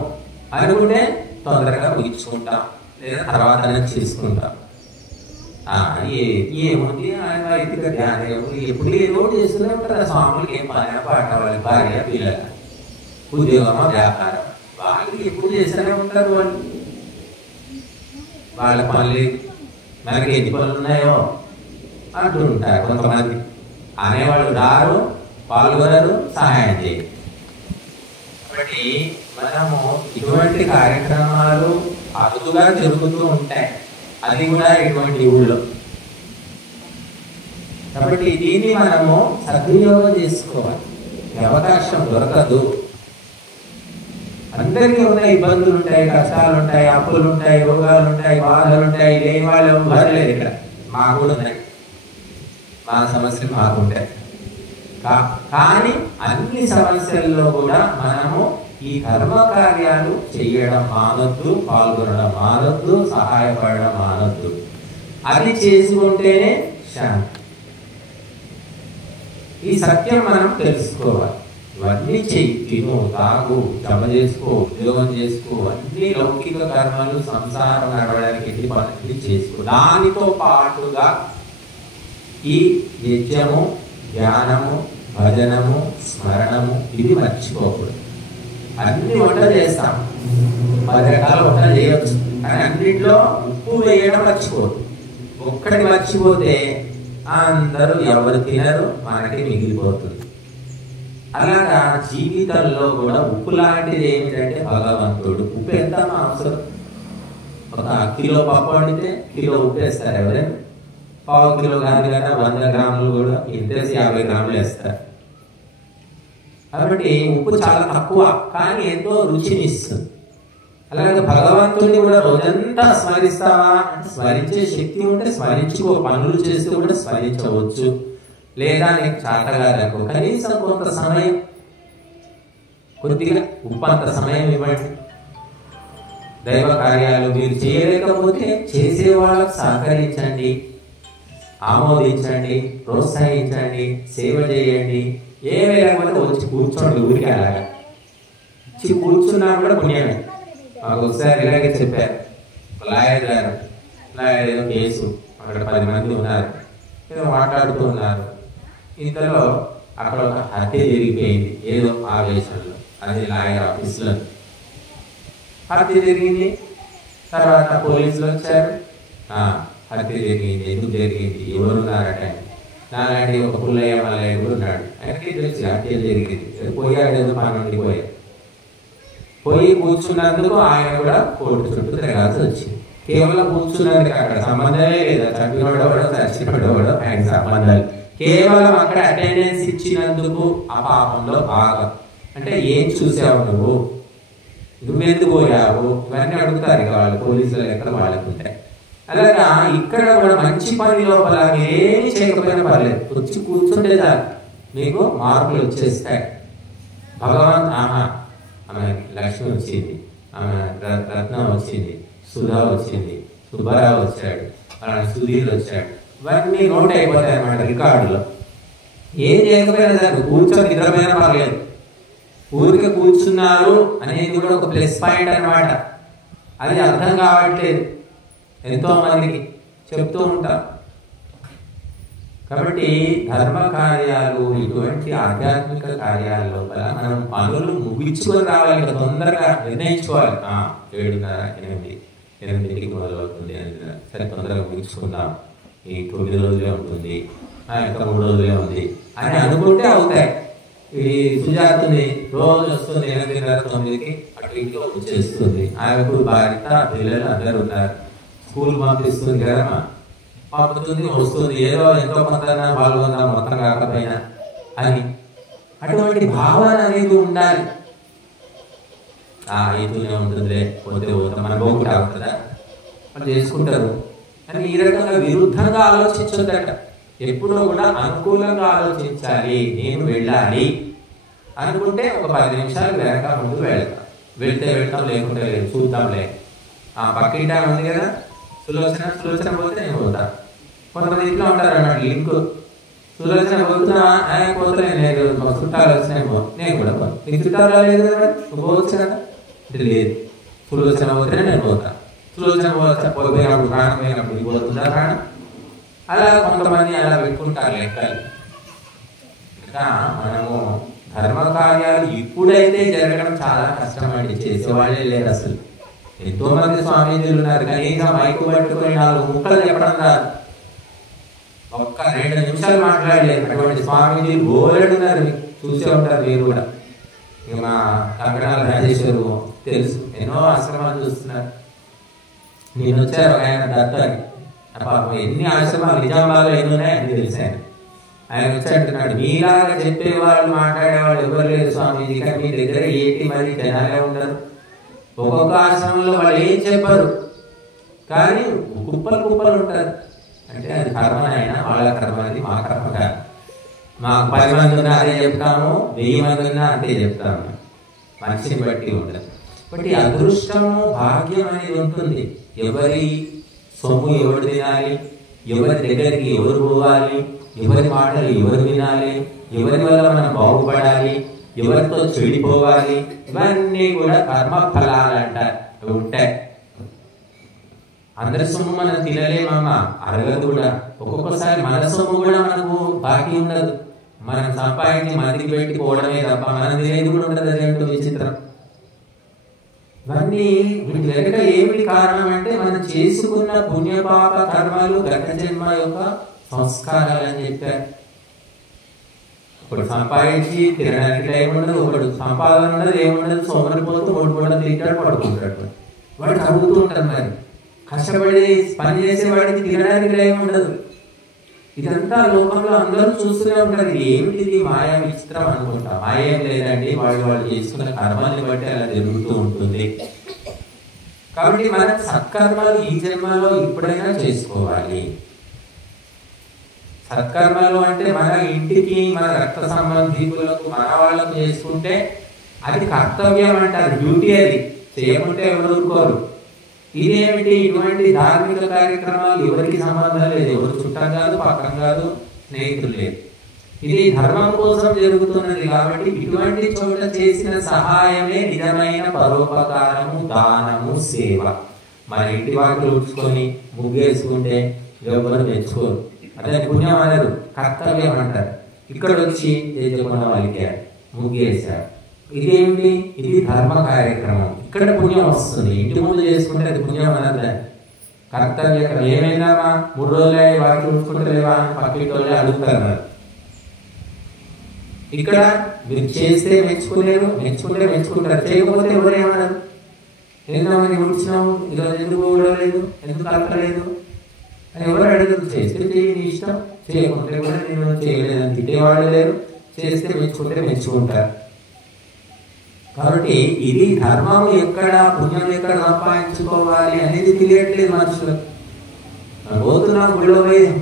అనుకుంటే తొందరగా ముగించుకుంటాం, లేదా తర్వాత చేసుకుంటాం. ఏముంది ఆయన వైదిక ధ్యానం ఎప్పుడు ఏదో చేస్తూనే ఉంటారు. స్వాములకి ఏం పని పాట, వాళ్ళ భార్య పిల్లల ఉద్యోగమా వ్యాపారం, వాళ్ళకి ఎప్పుడు చేస్తూనే ఉంటారు. వాళ్ళ పనులు మనకి ఎన్ని పనులు ఉన్నాయో అంటూ ఉంటారు. కొంతమంది అనేవాళ్ళు రారు, పాల్గొనరు, సహాయం చేయరు. కాబట్టి మనము ఇటువంటి కార్యక్రమాలు అరుదుగా జరుగుతూ ఉంటాయి. అది కూడా ఇటువంటి ఊళ్ళో కాబట్టి దీన్ని మనము సద్వినియోగం చేసుకోవాలి. ఈ అవకాశం దొరకదు. అందరికీ ఉన్నాయి, ఇబ్బందులు ఉంటాయి, కష్టాలు ఉంటాయి, అప్పులు ఉంటాయి, రోగాలు ఉంటాయి, బాధలు ఉంటాయి. లేని వాళ్ళు ఎవరు లేరు ఇక్కడ. మాకు కూడా ఉన్నాయి, మా సమస్యలు మాకుంటాయి. కానీ అన్ని సమస్యల్లో కూడా మనము ఈ కర్మ కార్యాలు చేయడం మానొద్దు, పాల్గొనడం మానొద్దు, సహాయపడడం మానొద్దు. అది చేసుకుంటేనే శాంతి. ఈ సత్యం మనం తెలుసుకోవాలి. ఇవన్నీ చెయ్యి, తిను, తాగు, జమ చేసుకో, ఉద్యోగం చేసుకో, అన్ని లౌకిక కర్మలు సంసారం నడవడానికి ఎన్ని పనులు చేసుకో. దానితో పాటుగా ఈ నిత్యము, ధ్యానము, భజనము, స్మరణము ఇవి మర్చిపోకూడదు. అన్ని వంటలు చేస్తాం, 10 రకాల వంటలు చేయవచ్చు, కానీ అన్నింటిలో ఉప్పు వేయడం మర్చిపోదు. ఒక్కటి మర్చిపోతే అందరూ ఎవరు తినరు, మనకి మిగిలిపోతుంది. అలాగా జీవితంలో కూడా ఉప్పు లాంటిది ఏమిటంటే భగవంతుడు. ఉప్పు ఎంత అవసరం? ఒక కిలో పప్పు వండితే కిలో ఉప్పు వేస్తారు ఎవరైనా. 1/4 కిలో కాదు కదా, 100 గ్రాములు కూడా ఇంతేసి 50 గ్రాములు వేస్తారు. కాబట్టి ఉప్పు చాలా తక్కువ, కానీ ఎంతో రుచిని ఇస్తుంది. అలాగే భగవంతుడిని కూడా రోజంతా స్మరిస్తావా అంటే స్మరించే శక్తి ఉంటే స్మరించుకో. పనులు చేస్తూ కూడా స్మరించవచ్చు. లేదా నీకు చాటగాదనుకో, కనీసం కొంత సమయం, కొద్దిగా ఉప్పంత సమయం ఇవ్వండి. దైవ కార్యాలు మీరు చేయలేకపోతే చేసే వాళ్ళకు సహకరించండి, ఆమోదించండి, ప్రోత్సహించండి, సేవ చేయండి. ఏమీ లేకపోతే వచ్చి కూర్చోండి. ఊరికి అలాగా వచ్చి కూర్చున్నా కూడా పుణ్యమే. మాకు ఒకసారి ఇలాగే చెప్పారు. లాయర్ గారు, లాయర్ ఏదో కేసు, అక్కడ 10 మంది ఉన్నారు, ఏదో మాట్లాడుతూ ఉన్నారు. ఇంతలో అక్కడ ఒక హత్య జరిగిపోయింది ఏదో ఆవేశంలో. అది లాయర్ ఆఫీస్లో హత్య జరిగింది. తర్వాత పోలీసులు వచ్చారు. హత్య జరిగింది, ఎందుకు జరిగింది, ఎవరున్నారట. నాలాంటి ఒక పుల్లయ్య మల్లయ్య కూడా ఉన్నాడు. ఆయనకి తెలిసి హత్య జరిగింది. పోయాడు, ఏదో పని నుండి పోయి కూర్చున్నందుకు ఆయన కూడా కోర్టు చుట్టూ తిరగాల్సి వచ్చింది. కేవలం కూర్చున్నందుకు అక్కడ సంబంధమే లేదా, చంపినోడవడో చచ్చినోడవడో ఆయన సంబంధాలు. కేవలం అక్కడ అటెండెన్స్ ఇచ్చినందుకు ఆ పాపంలో భాగం. అంటే ఏం చూసావు నువ్వెందుకు పోయావు, ఇవన్నీ అడుగుతారు ఇక వాళ్ళు, పోలీసులు ఎక్కడ వాళ్ళకు ఉంటాయి. అలాగా ఇక్కడ కూడా మంచి పని లోపల ఏమి చేయకపోయినా పర్లేదు, వచ్చి కూర్చుంటే చాలు మీకు మార్పులు వచ్చేస్తాయి. భగవాన్ ఆమె లక్ష్మి వచ్చింది, ఆమె రత్నం వచ్చింది, సుధా వచ్చింది, సుబ్బారావు వచ్చాడు, సుధీర్ వచ్చాడు. ఇవన్నీ నోట్ అయిపోతాయి అన్నమాట రికార్డులో. ఏం చేయకపోయినా సార్ కూర్చొని నిద్రపోయినా పర్లేదు. ఊరికి కూర్చున్నారు అనేది కూడా ఒక ప్లస్ పాయింట్ అన్నమాట. అది అర్థం కావట్లేదు, ఎంతో మందికి చెప్తూ ఉంటాం. కాబట్టి ధర్మ కార్యాలు, ఇటువంటి ఆధ్యాత్మిక కార్యాల లోపల మనం పనులు ముగించుకొని రావాలి. తొందరగా నిర్ణయించుకోవాలి. 7:30, 8కి మొదలవుతుంది, సరే తొందరగా ముగించుకుందాం, ఈ 9 రోజులే ఉంటుంది, ఇంకా 3 రోజులే ఉంది అని అనుకుంటే అవుతాయి. ఈ సుజాతని రోజు వస్తుంది 8:30-9కి అటు ఇంట్లో వచ్చేస్తుంది. ఆమెకు భార్య పిల్లలు అందరూ ఉన్నారు, స్కూల్ పంపిస్తుంది కదా, పంపుతుంది, వస్తుంది, ఏదో ఎంతో కొంత పాల్గొందాం మొత్తం కాకపోయినా అని. అటువంటి భావన అనేది ఉండాలి. ఇతనే ఉంటుందిలే, పోతే పోతాం, మన బొగ్గు తాగుతుందా, వాళ్ళు చేసుకుంటారు అని ఈ రకంగా విరుద్ధంగా ఆలోచించొద్దట. ఎప్పుడూ కూడా అనుకూలంగా ఆలోచించాలి. నేను వెళ్ళాలి అనుకుంటే ఒక 10 నిమిషాలు వెనక ముందు వెళ్తే వెళ్తాం, లేకుంటే లేదు, చూద్దాంలే. పక్కింటా ఉంది కదా సులోచన పోతే నేను పోతా. కొంతమంది ఇంట్లో ఉంటారు అన్నమాట లింక్, సులోచన పోతున్నా పోతే నేను చుట్టాలు వచ్చినాయి నేను కూడా పోతాను. నీకు చుట్టాలు లేదు కదా, నువ్వు పోవచ్చు కదా అంటే లేదు, సులోచన పోతేనే నేను పోతాను. సులోచన పోయినప్పుడు ప్రాణం పోయినప్పుడు ఇది పోతుందా ప్రాణం. అలా కొంతమంది అలా పెట్టుకుంటారు లెక్కలు. ఇంకా మనము ధర్మ కార్యాలు ఇప్పుడైతే జరగడం చాలా కష్టమండి, చేసేవాళ్ళే లేరు అసలు. ఎంతో మంది స్వామీజీలు ఉన్నారు, కనీసం మైకు పట్టుకొని 4 ముక్కలు చెప్పడం రాదు, ఒక్క 2 నిమిషాలు మాట్లాడలేదు. అటువంటి స్వామీజీలు బోలెడు ఉన్నారు, చూసే ఉంటారు మీరు కూడా. ఇక మా కంకణాల రాజేశ్వరు తెలుసు, ఎన్నో ఆశ్రమాలు చూస్తున్నారు. నేను వచ్చారు ఒక ఆయన దత్తాన్ని, పాపం ఎన్ని ఆశ్రమాలు నిజామాబాద్లో ఎన్ని ఉన్నాయో అన్ని తెలిసాను. ఆయన వచ్చి అంటున్నాడు, మీలాగా చెప్పేవాళ్ళు మాట్లాడేవాళ్ళు ఎవరు లేరు స్వామీజీ, కానీ మీ దగ్గర ఏంటి మరి జనాలే ఉండరు. ఒక్కొక్క ఆశ్రమంలో వాళ్ళు ఏం చెప్పరు, కానీ కుప్పలు కుప్పలు ఉంటారు. అంటే అది కర్మనైనా వాళ్ళ కర్మ, అది మా కర్మ కాదు. మాకు 10 మంది ఉన్నా అదే చెప్తాము, 1000 మంది ఉన్నా అంతే చెప్తాము. మనిషిని బట్టి ఉండదు. బట్ ఈ అదృష్టము భాగ్యం అనేది ఉంటుంది. ఎవరి సొమ్ము ఎవరు తినాలి, ఎవరి దగ్గరికి ఎవరు పోవాలి, ఎవరి మాటలు ఎవరు వినాలి, ఎవరి వల్ల మనం బాగుపడాలి, ఎవరితో చెడిపోవాలి, ఇవన్నీ కూడా కర్మ ఫలాలంట ఉంటాయి. అందరి సొమ్ము మనం తినలేమమ్మా, అరగదు కూడా. ఒక్కొక్కసారి మన సొమ్ము కూడా మనకు బాకీ ఉండదు. మనం సంపాదించి మందికి పెట్టి పోవడమే తప్ప మనం తినేది కూడా ఉండదు. అదేంటో విచిత్రం. ఇవన్నీ వీటి వెనక ఏమిటి కారణం అంటే మనం చేసుకున్న పుణ్యపాప కర్మలు, గత జన్మ యొక్క సంస్కారాలు అని చెప్పారు. ఒకడు సంపాదించి తినడానికి టైం ఉండదు, ఒకడు సంపాదన ఉండదు, ఏముండదు, సోమరిపోతూ ఓడిపోవడం తింటాడు, పడుకుంటాడు. వాడు తగ్గుతూ ఉంటారు. మరి కష్టపడి పని చేసేవాడికి తినడానికి టైం ఉండదు. ఇదంతా లోకంలో అందరూ చూస్తూనే ఉంటారు. ఏమిటిది మాయా విచిత్రం అనుకుంటా. మాయ ఏం లేదండి, వాళ్ళు చేసుకున్న కర్మల్ని బట్టి అలా జరుగుతూ ఉంటుంది. కాబట్టి మనం సత్కర్మలు ఈ జన్మలో ఇప్పుడైనా చేసుకోవాలి. సత్కర్మలు అంటే మన ఇంటికి, మన రక్త సంబంధికులకు, మన వాళ్ళకు చేసుకుంటే అది కర్తవ్యం అంటే అది డ్యూటీ. అది చేయకుంటే ఎవరు ఊరుకోరు. ఇదేమిటి, ఇటువంటి ధార్మిక కార్యక్రమాలు ఎవరికి సంబంధం లేదు. ఎవరు చుట్టం కాదు, పక్కన కాదు, స్నేహితులు లేదు. ఇది ధర్మం కోసం జరుగుతున్నది. కాబట్టి ఇటువంటి చోట చేసిన సహాయమే నిజమైన పరోపకారము, దానము, సేవ. మన ఇంటి వాటిని ఉడుచుకొని ముగ్గేసుకుంటే ఎవరు మెచ్చుకోరు. అదే పుణ్యం అనరు, కర్తవ్యం అంటారు. ఇక్కడ వచ్చి యజమాని వాళ్ళకి ముగ్గేశారు. ఇదేంటి, ఇది ధర్మ కార్యక్రమం. ఇక్కడ పుణ్యం వస్తుంది. ఇంటి ముందు చేసుకుంటే అది పుణ్యం అనద్దా, కర్తవ్యం. ఏమైనా 3 రోజులే వాటిని ఉంచుకుంటలేవా అని పక్కకి వాళ్ళే అడుగుతారు. ఇక్కడ మీరు చేస్తే మెచ్చుకునేరు, మెచ్చుకుంటే మెచ్చుకుంటారు, చేయకపోతే ఎవరు ఏమన్నారు, ఏంటని ఉడిచినావు, ఈరోజు ఎందుకు ఊడలేదు, ఎందుకు కలపలేదు అని ఎవరు అడగదు. చేస్తే చేయి, నీ ఇష్టం. చేయకుంటే కూడా నేను చేయలేదని తిట్టేవాళ్ళు లేరు, చేస్తే మెచ్చుకుంటే మెచ్చుకుంటారు. కాబట్టి ఇది ధర్మం ఎక్కడ, పుణ్యం ఎక్కడ సంపాదించుకోవాలి అనేది తెలియట్లేదు మనుషులు. పోతున్నా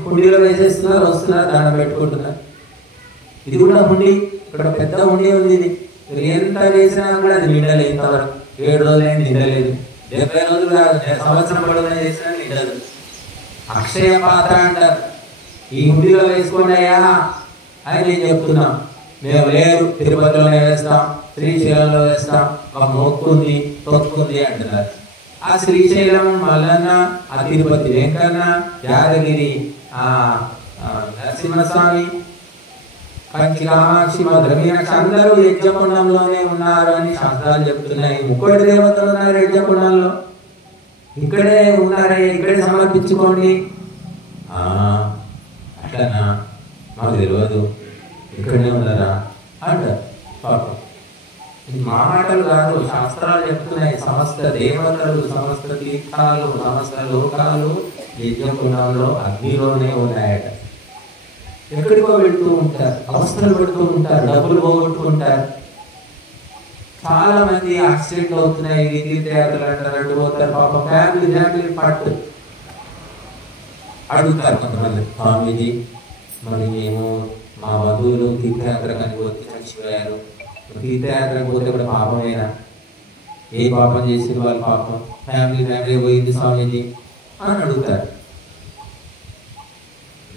హుండీలో వేసేస్తున్నారు, వస్తున్నారు, దండం పెట్టుకుంటున్నారు. ఇది కూడా హుండీ, ఇక్కడ పెద్ద హుండీ ఉంది. ఇది ఎంత వేసినా కూడా అది నిండలేదు. ఇంతవరకు 7 రోజులైనా నిండలేదు. 70 రోజులు సంవత్సరం పడుదల చేసినా నిండదు. అక్షయ పాత్ర అంటారు. ఈ హుండీలో వేసుకోండి అయ్యా అని నేను చెప్తున్నాం. మేము లేదు, తిరుపతిలోనే వేస్తాం, శ్రీశైలంలో వేస్తాం, మాకు మొక్కుంది, తొక్కుంది అంటున్నారు. ఆ శ్రీశైలం మల్లన్న, ఆ తిరుపతి వెంకన్న, యాదగిరి నరసింహస్వామి, కంచి కామాక్షి, మధురమీనాక్షి అందరూ యజ్ఞకుండంలోనే ఉన్నారు అని శాస్త్రాలు చెప్తున్నాయి. 30 దేవతలు ఉన్నారు యజ్ఞకుండంలో. ఇక్కడే ఉన్నారే, ఇక్కడే సమర్పించుకోండి. అట్లనా, మాకు తెలియదు, ఇక్కడనే ఉన్నారా అంటారు. పాపం ఇది మా మాటలు కాదు, శాస్త్రాలు చెప్తున్నాయి. సమస్త దేవతలు, సమస్త తీర్థాలు, సమస్త లోకాలు యజ్ఞకుండంలో అగ్నిలోనే ఉన్నాయట. ఎక్కడికో పెడుతూ ఉంటారు, అవస్థలు పెడుతూ ఉంటారు, డబ్బులు పోగొట్టుకుంటారు. చాలా మంది యాక్సిడెంట్లు అవుతున్నాయి, తీర్థయాత్రలు అంటారు, అడ్డుపోతారు. పాపం ఫ్యామిలీ పట్టు అడుగుతారు కొంతమంది, స్వామీజీ మరి మేము మా బంధువులు తీర్థయాత్రకానికి పోతే చచ్చిపోయారు, తీర్థయాత్రకు పోతే కూడా పాపమేనా, ఏ పాపం చేసిన వాళ్ళు పాపం, ఫ్యామిలీ పోయింది స్వామీజీ అని అడుగుతారు.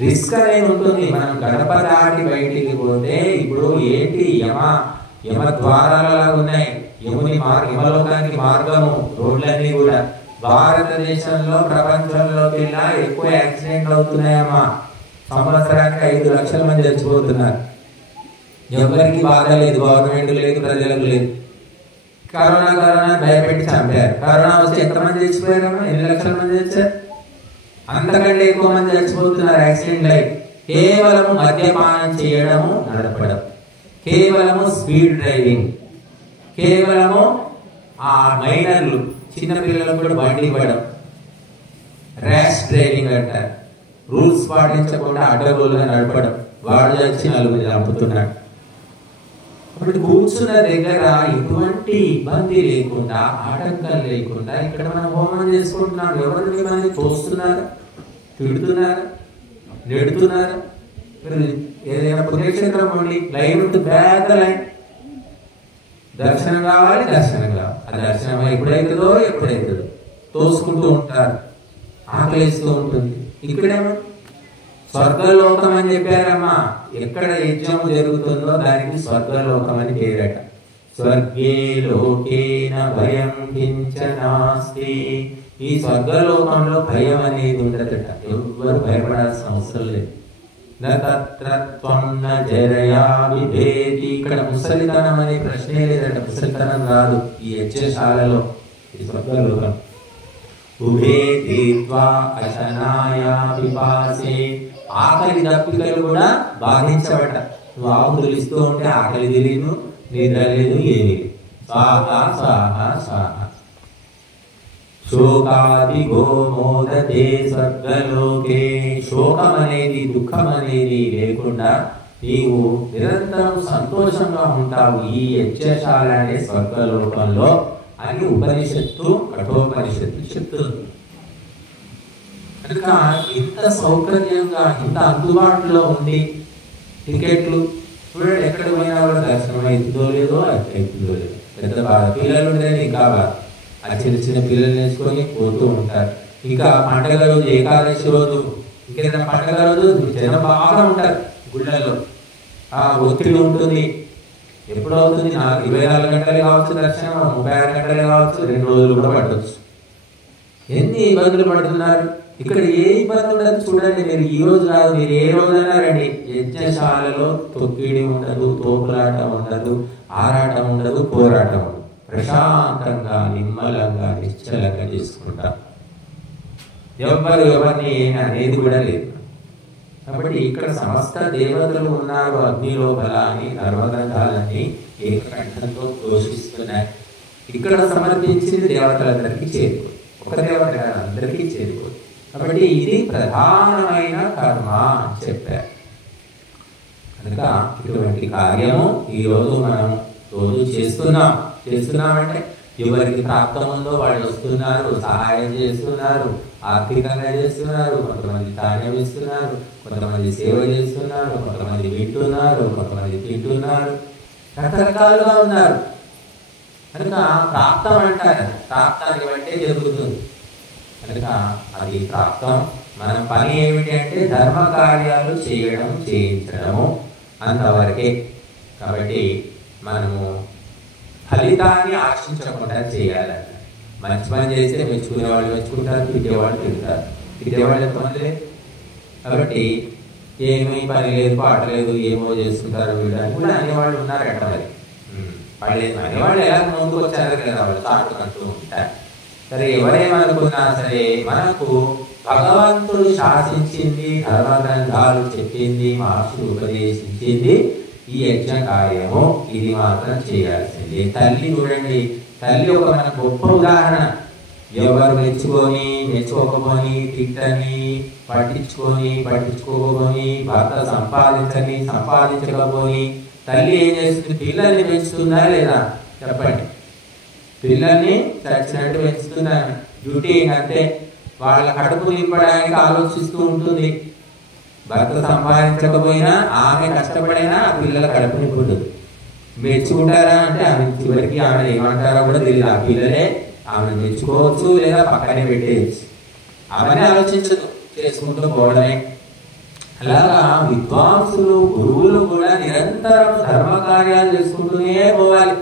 రిస్క్ అనేది ఉంటుంది. మనం గడప దాటి బయటికి పోతే ఇప్పుడు ఏంటి, యమ ద్వారాలలా ఉన్నాయి. యమలోకానికి మార్గము, రోడ్లన్నీ కూడా. భారతదేశంలో ప్రపంచంలోకెల్లా ఎక్కువ యాక్సిడెంట్లు అవుతున్నాయమ్మా. సంవత్సరానికి 5 లక్షల మంది చచ్చిపోతున్నారు. ఎవరికి బాధ లేదు, గవర్నమెంట్ లేదు, ప్రజలకు లేదు. కరోనా భయపెట్టి చంపారు. కరోనా వస్తే ఎంతమంది చచ్చిపోయారమ్మా, 8 లక్షల మంది చచ్చారు. అంతకంటే ఎక్కువ మంది చచ్చిపోతున్నారు యాక్సిడెంట్ అయి. కేవలము మద్యపానం చేయడము, నడపడం, కేవలము స్పీడ్ డ్రైవింగ్, కేవలము ఆ మైనర్లు, చిన్నపిల్లలకు కూడా బండి ఇవ్వడం, ర్యాష్ డ్రైవింగ్ అంటారు. రూల్స్ పాటించకుండా అడ్డగోలుగా నడపడం, వాడు వచ్చి నలుగురిని చంపుతున్నాడు. అప్పుడు కూర్చున్న దగ్గర ఎటువంటి ఇబ్బంది లేకుండా, ఆటంకం లేకుండా ఇక్కడ మనం హోమం చేసుకుంటున్నాం. ఎవరిని మనకి తోస్తున్నారా, తిడుతున్నారా, నెడుతున్నారా? ఏదైనా పుణ్యక్షేత్రం ఉండి లైన్ ఉంటుంది, పెద్ద లైన్, దర్శనం కావాలి, దర్శనం కావాలి. ఆ దర్శనం ఎప్పుడైతుందో తోసుకుంటూ ఉంటారు, ఆకలిస్తూ ఉంటుంది. ఇక్కడేమో స్వర్గలోకం అని చెప్పారమ్మా. ఎక్కడ యజ్ఞం జరుగుతుందో దానికి స్వర్గలోకం అని పేరట. స్వర్గే లోకేన భయం కించనాస్తి. ఈ స్వర్గలోకంలో భయం అనేది ఉండదట. ఎవ్వరు భయపడాల్సిన అవసరం లేదు. ఇక్కడ ముసలితనం అనే ప్రశ్నే లేదట. ముసలితనం రాదు ఈ యజ్ఞశాలలో, ఈ స్వర్గలోకం. ఉభే తీర్వా అశనాయా పిపాసే. ఆకలి దప్పికలు కూడా బాధించబట. నువ్వు ఆవు తొలిస్తూ ఉంటే ఆకలి తెలియదు, నిద్ర లేదు, ఏమి స్వాహ స్వాహ స్వాహ. శోకాది గోమోదతే స్వర్గలోకే. శోకం అనేది, దుఃఖం అనేది లేకుండా నీవు నిరంతరం సంతోషంగా ఉంటావు ఈ యజ్ఞశాల అనే స్వర్గలోకంలో అని ఉపనిషత్తు, కఠోపనిషత్తు చెప్తుంది. కనుక ఇంత సౌకర్యంగా, ఇంత అందుబాటులో ఉంది. టికెట్లు చూడండి, ఎక్కడ పోయినా కూడా దర్శనం అవుతుందో లేదో, అవుతుందో లేదో పెద్ద బాధ. పిల్లలు ఉండేది ఇంకా బాధ. ఆ చిన్న చిన్న పిల్లలు వేసుకొని పోతూ ఉంటారు. ఇంకా పండగ రోజు, ఏకాదశి రోజు, ఇంకేదైనా పండగ రోజు జనం బాగా ఉంటారు గుళ్ళల్లో. ఆ ఒత్తిడి ఉంటుంది. ఎప్పుడు అవుతుంది? 24 గంటలే కావచ్చు దర్శనం, 36 గంటలే కావచ్చు, 2 రోజులు కూడా పట్టవచ్చు. ఎన్ని ఇబ్బందులు పడుతున్నారు. ఇక్కడ ఏ ఇబ్బంది ఉండదు. చూడండి, మీరు ఈ రోజు కాదు, మీరు ఏ రోజైనా రండి. యజ్ఞశాలలో తొక్కిడి ఉండదు, తోపులాట ఉండదు, ఆరాటం ఉండదు, పోరాటం ఉండదు. ప్రశాంతంగా, నిమ్మలంగా, నిశ్చలంగా చేసుకుంటాం. ఎవరు ఎవరిని అనేది కూడా లేదు. కాబట్టి ఇక్కడ సమస్త దేవతలు ఉన్నారు అగ్ని లోపల అని ధర్మగ్రంథాలన్నీ ఏకకంఠంతో ఘోషిస్తున్నాయి. ఇక్కడ సమర్పించింది దేవతలందరికీ చేరుకో, ఒక దేవత అందరికీ చేరుకో. కాబట్టి ఇది ప్రధానమైన కర్మ అని చెప్పారు. కనుక ఇటువంటి కార్యము ఈరోజు మనం రోజు చేస్తున్నామంటే ఎవరికి ప్రాప్తం ఉందో వాళ్ళు వస్తున్నారు, సహాయం చేస్తున్నారు, ఆర్థికంగా చేస్తున్నారు, కొంతమంది ధాన్యం ఇస్తున్నారు, కొంతమంది సేవ చేస్తున్నారు, కొంతమంది వింటున్నారు, కొంతమంది తింటున్నారు, రకరకాలుగా ఉన్నారు. కనుక ప్రాప్తం అంటారు, ప్రాప్తాన్ని బట్టే జరుగుతుంది. కనుక అది ప్రాప్తం. మన పని ఏమిటి అంటే ధర్మ కార్యాలు చేయడం, చేయించడము, అంతవరకే. కాబట్టి మనము ఫలితాన్ని ఆశించకుండా చేయాలన్న. మంచి పని చేస్తే మెచ్చుకునే వాళ్ళు మెచ్చుకుంటారు, తిట్టేవాళ్ళు తింటారు, తిట్టేవాళ్ళు ఎంతమంది. కాబట్టి ఏమీ పని లేదు, పాట లేదు, ఏమో చేస్తుంటారు వీళ్ళని కూడా అనేవాళ్ళు ఉన్నారు. ఎక్కడ మరి వాళ్ళు అనేవాళ్ళు ఎలా ముందుకు వచ్చారు కదా, వాళ్ళు చాటుకుంటూ ఉంటారు. సరే, ఎవరేమనుకున్నా సరే మనకు భగవంతుడు శాసించింది, ధర్మగ్రంథాలు చెప్పింది, మహర్షులు ఉపదేశించింది ఈ యజ్ఞ కార్యము, ఇది మాత్రం చేయాల్సింది. తల్లి చూడండి, తల్లి ఒక మన గొప్ప ఉదాహరణ. ఎవరు మెచ్చుకోకపోని, తిట్టని, పట్టించుకోకపోని, భర్త సంపాదించకపోని తల్లి ఏం చేస్తుంది? పిల్లల్ని పెంచుతుందా లేదా చెప్పండి. పిల్లల్ని చచ్చినట్టు పెంచుతున్నాను. డ్యూటీ అంతే, వాళ్ళ కడుపు నింపడానికి ఆలోచిస్తూ ఉంటుంది. భర్త సంపాదించకపోయినా, ఆమె కష్టపడినా ఆ పిల్లల కడుపు నింపుతుంది. మెచ్చుకుంటారా అంటే ఆమె చివరికి ఆమె ఏమంటారో కూడా తెలియదు. ఆ పిల్లలే ఆమెను మెచ్చుకోవచ్చు, లేదా పక్కనే పెట్టేయచ్చు. ఆమెనే ఆలోచించదు, చేసుకుంటూ పోవడమే. అలాగా విద్వాంసులు, గురువులు కూడా నిరంతరం ధర్మ కార్యాలు చేసుకుంటూనే పోవాలి.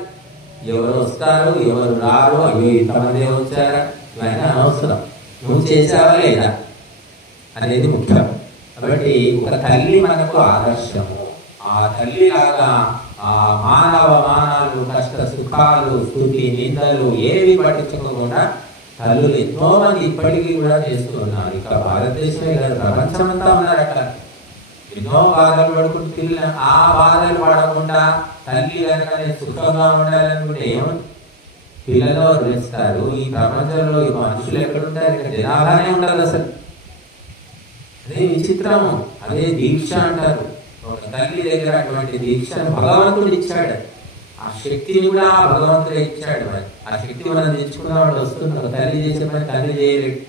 ఎవరు వస్తారు, ఎవరు రారు, అయ్యో ఇంతమంది వచ్చారా, ఇవన్నీ అనవసరం. నువ్వు చేసావా లేదా అనేది ముఖ్యం. కాబట్టి ఒక తల్లి మనకు ఆదర్శము. ఆ తల్లి లాగా ఆ మానవాలు, కష్ట సుఖాలు, స్తుతి నిందలు ఏవి పట్టించుకోకుండా తల్లులు ఎంతో మంది ఇప్పటికీ కూడా చేస్తూ ఉన్నారు. ఇక భారతదేశమే కాదు, ప్రపంచమంతా ఉన్నారు. అక్కడ ఎన్నో బాధలు పడుకుంటూ పిల్లలు ఆ బాధలు పడకుండా తల్లి కనుక సుఖంగా ఉండాలనుకుంటే ఏముంది? పిల్లలు వదిలేస్తారు. ఈ ప్రపంచంలో ఈ మనుషులు ఎక్కడుంటారు? ఇక్కడ జనాభానే ఉండదు అసలు. అదే విచిత్రము, అదే దీక్ష అంటారు. ఒక తల్లి దగ్గర అటువంటి దీక్షను భగవంతుడు ఇచ్చాడు. ఆ శక్తిని కూడా భగవంతుడే ఇచ్చాడు. మరి ఆ శక్తి మనం తెచ్చుకున్న వాళ్ళు వస్తున్నారు. తల్లి చేసే పని తల్లి చేయలేడు.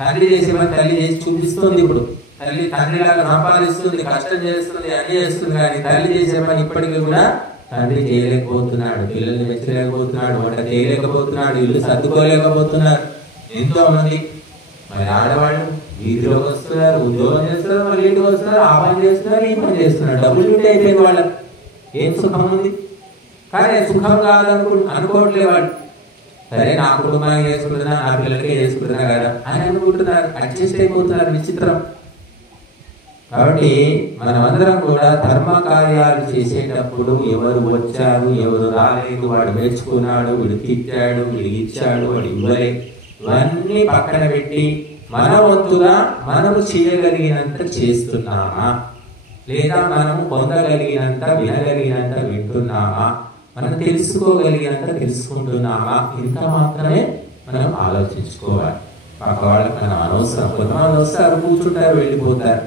తండ్రి చేసే పని తల్లి చేసి చూపిస్తుంది. ఇప్పుడు తల్లి తండ్రిలాగా సంపాదిస్తుంది, కష్టం చేస్తుంది, అన్ని చేస్తుంది. కానీ తల్లి చేసే పని ఇప్పటికీ కూడా తండ్రి చేయలేకపోతున్నాడు. పిల్లల్ని మెచ్చలేకపోతున్నాడు, వంట చేయలేకపోతున్నాడు, ఇల్లు సర్దుకోలేకపోతున్నారు ఎంతో మంది. మరి ఆడవాళ్ళు వీధిలోకి వస్తున్నారు, ఉద్యోగం చేస్తున్నారు, మళ్ళీ ఇంటికి వస్తున్నారు, ఆ పని చేస్తున్నారు, ఈ పని చేస్తున్నారు. డబ్బులు చుట్టూ అయిపోయింది వాళ్ళకి. ఏం సుఖం ఉంది? కానీ సుఖం అనుకోవట్లేదు వాళ్ళు. సరే నా కుటుంబానికి చేసుకుంటున్నా, నా పిల్లలకి చేసుకుంటున్నా కదా అని అనుకుంటున్నారు, అడ్జస్ట్ అయిపోతున్నారు. విచిత్రం. కాబట్టి మనమందరం కూడా ధర్మ కార్యాలు చేసేటప్పుడు ఎవరు వచ్చారు, ఎవరు రాలేదు, వాడు మెచ్చుకున్నాడు, వీడు తిట్టాడు, వీడు ఇచ్చాడు, వాడు ఇవ్వలే, ఇవన్నీ పక్కన పెట్టి మన వంతుగా మనము చేయగలిగినంత చేస్తున్నామా, లేదా మనము పొందగలిగినంత వినగలిగినంత వింటున్నామా, మనం తెలుసుకోగలిగినంత తెలుసుకుంటున్నామా, ఇంత మాత్రమే మనం ఆలోచించుకోవాలి. పక్క వాళ్ళకి మనం అనవసరం. కొంతమంది వస్తారు, కూర్చుంటారు, వెళ్ళిపోతారు,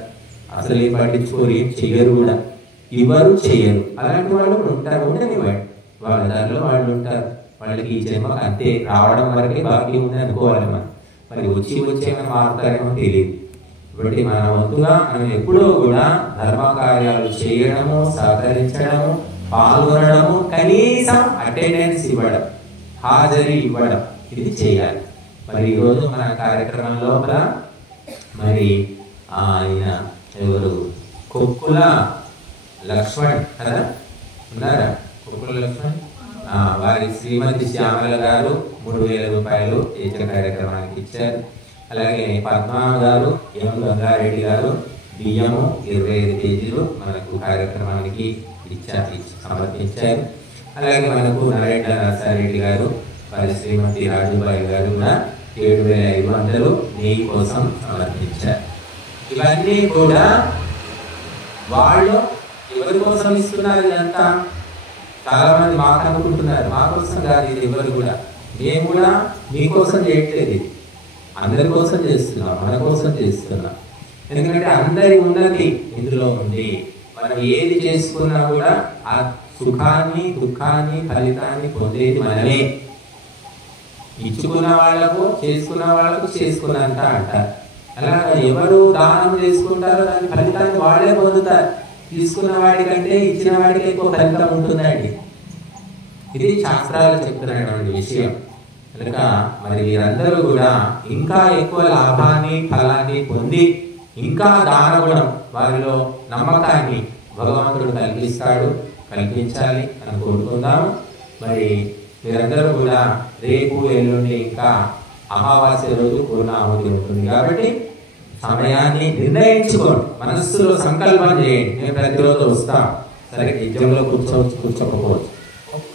అసలు ఏం పట్టించుకోరు, ఏం చెయ్యరు కూడా, ఎవరు చెయ్యరు. అలాంటి వాళ్ళు ఉంటారు, ఉండనివ్వండి, వాళ్ళ దారిలో వాళ్ళు ఉంటారు. వాళ్ళకి ఈ జన్మకు అంతే, రావడం వరకే బాకీ ఉంది అనుకోవాలి మనం. మరి వచ్చేమైనా మారుతారేమో తెలియదు. కాబట్టి మన వంతుగా మనం ఎప్పుడూ కూడా ధర్మ కార్యాలు చేయడము, సహకరించడము, పాల్గొనడము, కనీసం అటెండెన్స్ ఇవ్వడం, హాజరీ ఇవ్వడం, ఇది చేయాలి. మరి ఈరోజు మన కార్యక్రమం లోపల మరి ఆయన ఎవరు, కొక్కుల లక్ష్మణ్ కదా ఉన్నారా? కొక్కుల లక్ష్మణ్ వారి శ్రీమతి శ్యామల గారు 3000 రూపాయలు ఏచ కార్యక్రమానికి ఇచ్చారు. అలాగే పద్మా గారు, ఎం గంగారెడ్డి గారు బియ్యము 25 కేజీలు మనకు కార్యక్రమానికి సమర్పించారు. అలాగే మనకు నరేంద్ర నరసారెడ్డి గారు, వారి శ్రీమతి రాజుబాయి గారు 7500 నెయ్యి కోసం సమర్పించారు. ఇవన్నీ కూడా వాళ్ళు ఎవరి కోసం ఇస్తున్నారు? ఇదంతా చాలా మంది మాకు అనుకుంటున్నారు, మా కోసం కాదు ఇది. ఎవరు కూడా, మేము కూడా మీకోసం చేయట్లేదు, ఇది అందరి కోసం చేస్తున్నాం, మన కోసం చేస్తున్నాం. ఎందుకంటే అందరి ఉన్నతి ఇందులో ఉంది. మనం ఏది చేసుకున్నా కూడా ఆ సుఖాన్ని, దుఃఖాన్ని, ఫలితాన్ని పొందేది మనమే. ఇచ్చుకున్న వాళ్లకు, చేసుకున్న వాళ్లకు చేసుకున్నంత అంటారు. అలా ఎవరు దానం చేసుకుంటారో దాని ఫలితాన్ని వాళ్ళే పొందుతారు. తీసుకున్న వాడికంటే ఇచ్చిన వాడికి ఎక్కువ ఫలితం ఉంటుందండి. ఇది శాస్త్రాలు చెప్తున్నటువంటి విషయం. కనుక మరి వీరందరూ కూడా ఇంకా ఎక్కువ లాభాన్ని, ఫలాన్ని పొంది ఇంకా దానగుణం, వారిలో నమ్మకాన్ని భగవంతుడు కల్పించాలి అని కోరుకుందాము. మరి మీరందరూ కూడా రేపు ఎల్లుండి ఇంకా అమావాస్య రోజు పూర్ణాహుతి ఉంటుంది కాబట్టి సమయాన్ని నిర్ణయించుకోండి, మనస్సులో సంకల్పం చేయండి. మేము ప్రతిరోజు వస్తాం, సరే యజ్ఞంలో కూర్చోకపోవచ్చు,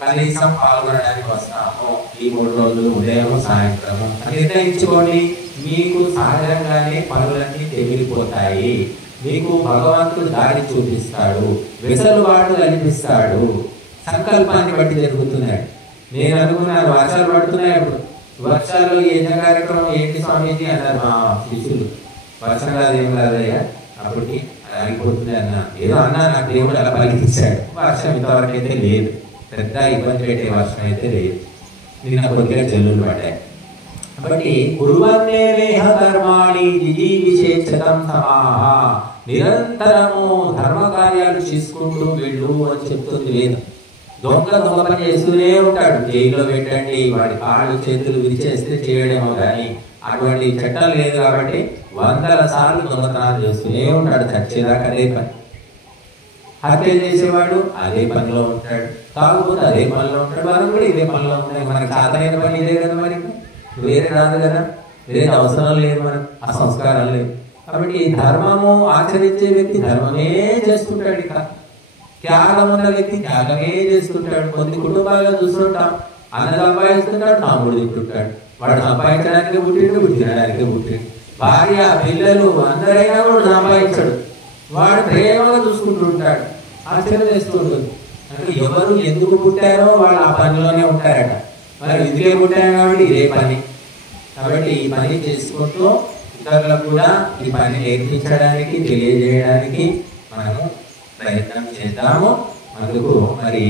కనీసం పాల్గొనడానికి వస్తాము ఈ 3 రోజులు ఉదయం సాయంత్రము నిర్ణయించుకోండి. మీకు సహజంగానే పనులన్నీ తెగిలిపోతాయి. మీకు భగవంతుడు దారి చూపిస్తాడు, వెసులుబాటు కల్పిస్తాడు. సంకల్పాన్ని బట్టి జరుగుతున్నాయి. నేను అనుకున్నాను వర్షాలు పడుతున్నాయి, అప్పుడు వర్షాల్లో యజ్ఞ కార్యక్రమం ఏంటి స్వామీజీ అన్నారు మా శిష్యులు. వర్షం కాదు, ఏం కాదయ్యా, అప్పటికి ఆగిపోతుంది అన్న, ఏదో అన్నా నాకు దేవుడు అలా పలికించాడు. వర్షం ఇంతవరకు అయితే లేదు, పెద్ద ఇబ్బంది పెట్టే వర్షం అయితే లేదు. నిన్న కొద్దిగా జల్లులు పడ్డాయి. కాబట్టి కుర్వన్నేవేహ కర్మాణి జిజీవిషేచతం సమాహ, నిరంతరము ధర్మ కార్యాలు చేసుకుంటూ వెళ్ళు అని చెప్తుంది లేదు. దొంగ పని చేస్తూనే ఉంటాడు. జైల్లో పెట్టండి, వాడి కాళ్ళు చేతులు విరిచేస్తే చేయడమో కానీ అటువంటి చట్టం లేదు. కాబట్టి 100 సార్లు దొంగతనాలు చేస్తూనే ఉంటాడు, చచ్చేదాకా అదే పని. హత్య చేసేవాడు అదే పనిలో ఉంటాడు, తాగుబోతు అదే పనిలో ఉంటాడు, మనం కూడా ఇదే పనిలో ఉంటాయి. మనకి సాధనైన పని ఇదే కదా, మరి వేరే రాదు కదా, వేరే అవసరం లేదు, మనకు ఆ సంస్కారం లేదు. కాబట్టి ధర్మము ఆచరించే వ్యక్తి ధర్మమే చేసుకుంటాడు. ఇక త్యాగం ఉన్న వ్యక్తి త్యాగమే చేస్తుంటాడు. కొన్ని కుటుంబాల్లో చూస్తుంటాం, అన్న సంపాదిస్తుంటాడు, తమ్ముడు తింటుంటాడు. వాడు సంపాదించడానికి పుట్టిండు, తినడానికి పుట్టిండు. భార్య, పిల్లలు అందరైనా కూడా సంపాదించాడు, వాడు ప్రేమగా చూసుకుంటుంటాడు, ఆచరణ చేస్తుంటుంది. అంటే ఎవరు ఎందుకు పుట్టారో వాళ్ళు ఆ పనిలోనే ఉంటారట. మరి ఇదిలే పుట్టారు కాబట్టి ఇదే పని. కాబట్టి ఈ పని చేసుకుంటూ ఇతరులకు కూడా ఈ పని నేర్పించడానికి, తెలియజేయడానికి మనము ప్రయత్నం చేద్దాము. అందుకు మరి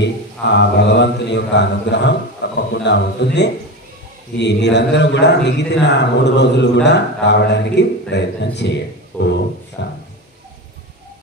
ఆ భగవంతుని యొక్క అనుగ్రహం తప్పకుండా ఉంటుంది. మీరందరూ కూడా మిగిలిన 3 రోజులు కూడా రావడానికి ప్రయత్నం చేయండి. ఓం శాంతి.